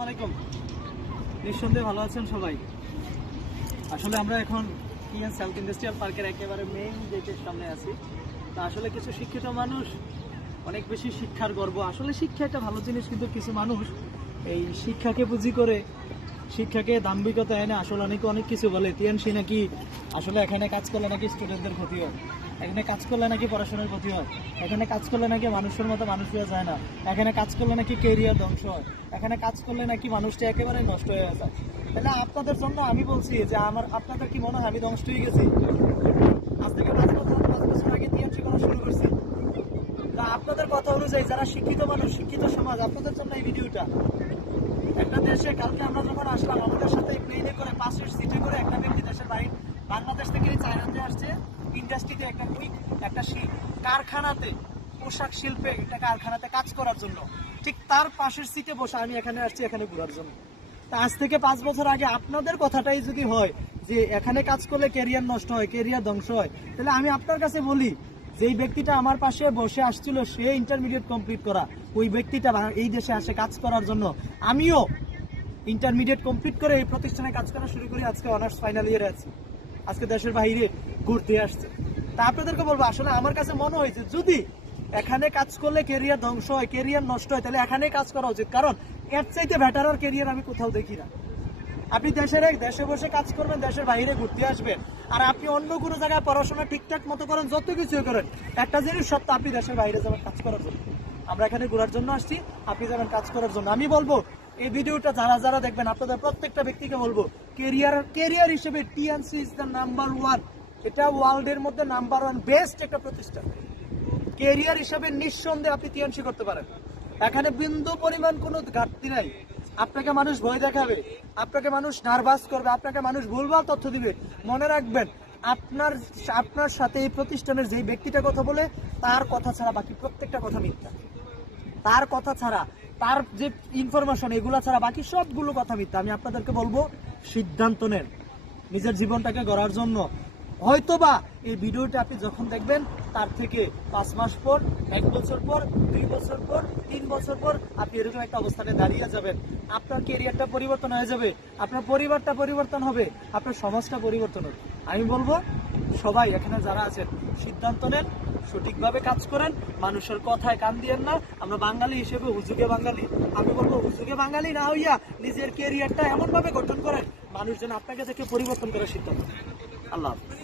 আসসালামাইকুম। নিঃসন্দেহে ভালো আছেন সবাই। আসলে আমরা এখন ইএন সাউথ ইন্ডাস্ট্রিয়াল পার্কের একেবারে মেইন গেটের সামনে আছি। তা আসলে কিছু শিক্ষিত মানুষ অনেক বেশি শিক্ষার গর্ব। আসলে শিক্ষা একটা ভালো জিনিস, কিন্তু কিছু মানুষ এই শিক্ষাকে পুঁজি করে শিক্ষাকে দাম্ভিকতা এনে আসলে অনেক কিছু বলে। টিএনসি নাকি আসলে এখানে কাজ করলে নাকি স্টুডেন্টদের ক্ষতি হয়, এখানে কাজ করলে নাকি পড়াশোনার ক্ষতি হয়, এখানে কাজ করলে নাকি মানুষের মতো মানুষ হয়ে যায় না, এখানে কাজ করলে নাকি কেরিয়ার ধ্বংস হয়, এখানে কাজ করলে নাকি মানুষটা একেবারে নষ্ট হয়ে যায়। তাহলে আপনাদের জন্য আমি বলছি যে আপনাদের কি মনে হয় আমি ধ্বংস হয়ে গেছি? আজ থেকে 5 বছর আগে টিএনসি করা শুরু করছি। তা আপনাদের কথা অনুযায়ী যারা শিক্ষিত মানুষ, শিক্ষিত সমাজ, আপনাদের জন্য এই ভিডিওটা। একটা দেশে কালকে আমরা যখন আসলাম, আমাদের সাথে প্লেনে করে পাশের সিটে করে একটা ব্যক্তি দেশের বাইরে বাংলাদেশ থেকে চায়নাতে আসছে ইন্ডাস্ট্রিতে একটা কারখানাতে, পোশাক শিল্পে একটা কারখানাতে কাজ করার জন্য। ঠিক তার পাশের সিটে বসে আমি এখানে আসছি এখানে ঘোরার জন্য। তা আজ থেকে 5 বছর আগে আপনাদের কথাটাই যদি হয় যে এখানে কাজ করলে ক্যারিয়ার নষ্ট হয়, ক্যারিয়ার ধ্বংস হয়, তাহলে আমি আপনার কাছে বলি যেই ব্যক্তিটা আমার পাশে বসে আসছিল সে ইন্টারমিডিয়েট কমপ্লিট করা, ওই ব্যক্তিটা এই দেশে আসে কাজ করার জন্য। আমিও ইন্টারমিডিয়েট কমপ্লিট করে এই প্রতিষ্ঠানে কাজ করা শুরু করি। আজকে অনার্স ফাইনাল ইয়ারে আছি, আজকে দেশের বাইরে ঘুরতে আসছে। তা আপনাদেরকে বলবো, আসলে আমার কাছে মনে হয়েছে যদি এখানে কাজ করলে ক্যারিয়ার ধ্বংস হয়, ক্যারিয়ার নষ্ট হয়, তাহলে এখানে কাজ করা উচিত। কারণ এর চাইতে বেটার আর ক্যারিয়ার আমি কোথাও দেখি না। আপনি দেশে বসে কাজ করবেন, দেশের বাইরে ঘুরতে আসবেন, আর আপনি অন্য কোনো জায়গায় পড়াশোনা ঠিকঠাক মতো করেন, যত কিছু করেন, একটা জিনিস সত্য, আপনি দেশের বাইরে যাবেন কাজ করার জন্য। আমরা এখানে ঘোরার জন্য আসছি, আপনি যাবেন কাজ করার জন্য। আমি বলবো এই ভিডিওটা যারা দেখবেন, আপনাদের প্রত্যেকটা ব্যক্তিকে বলবো ক্যারিয়ার হিসেবে টিএনসি ইজ দ্য নাম্বার 1। এটা ওয়ার্ল্ডের মধ্যে নাম্বার 1 বেস্ট একটা প্রতিষ্ঠান। ক্যারিয়ার হিসেবে নিঃসন্দেহে আপনি টিএনসি করতে পারেন। এখানে বিন্দু পরিমাণ কোনো ঘাটতি নাই। আপনাকে মানুষ ভয় দেখাবে, আপনাকে মানুষ নার্ভাস করবে, আপনাকে মানুষ ভুলভাল তথ্য দিবে। মনে রাখবেন, আপনার সাথে এই প্রতিষ্ঠানের যে ব্যক্তিটা কথা বলে, তার কথা ছাড়া বাকি প্রত্যেকটা কথা মিথ্যা। তার কথা ছাড়া, তার যে ইনফরমেশন এগুলা ছাড়া বাকি সবগুলো কথা মিথ্যা। আমি আপনাদেরকে বলবো সিদ্ধান্ত নেন নিজের জীবনটাকে গড়ার জন্য। হয়তোবা এই ভিডিওটা আপনি যখন দেখবেন তার থেকে 5 মাস পর, 1 বছর পর, 2 বছর পর, 3 বছর পর আপনি এরকম একটা অবস্থানে দাঁড়িয়ে যাবেন। আপনার ক্যারিয়ারটা পরিবর্তন হয়ে যাবে, আপনার পরিবারটা পরিবর্তন হবে, আপনার সমাজটা পরিবর্তন হবে। আমি বলবো সবাই এখানে যারা আছেন সিদ্ধান্ত নেন, সঠিকভাবে কাজ করেন, মানুষের কথায় কান দিয়েন না। আমরা বাঙালি হিসেবে হুজুগে বাঙালি। আমি বলবো হুজুগে বাঙালি না হইয়া নিজের ক্যারিয়ারটা এমনভাবে গঠন করেন মানুষ যেন আপনাকে দেখে পরিবর্তন করার সিদ্ধান্ত নেয়। আল্লাহ হাফেজ।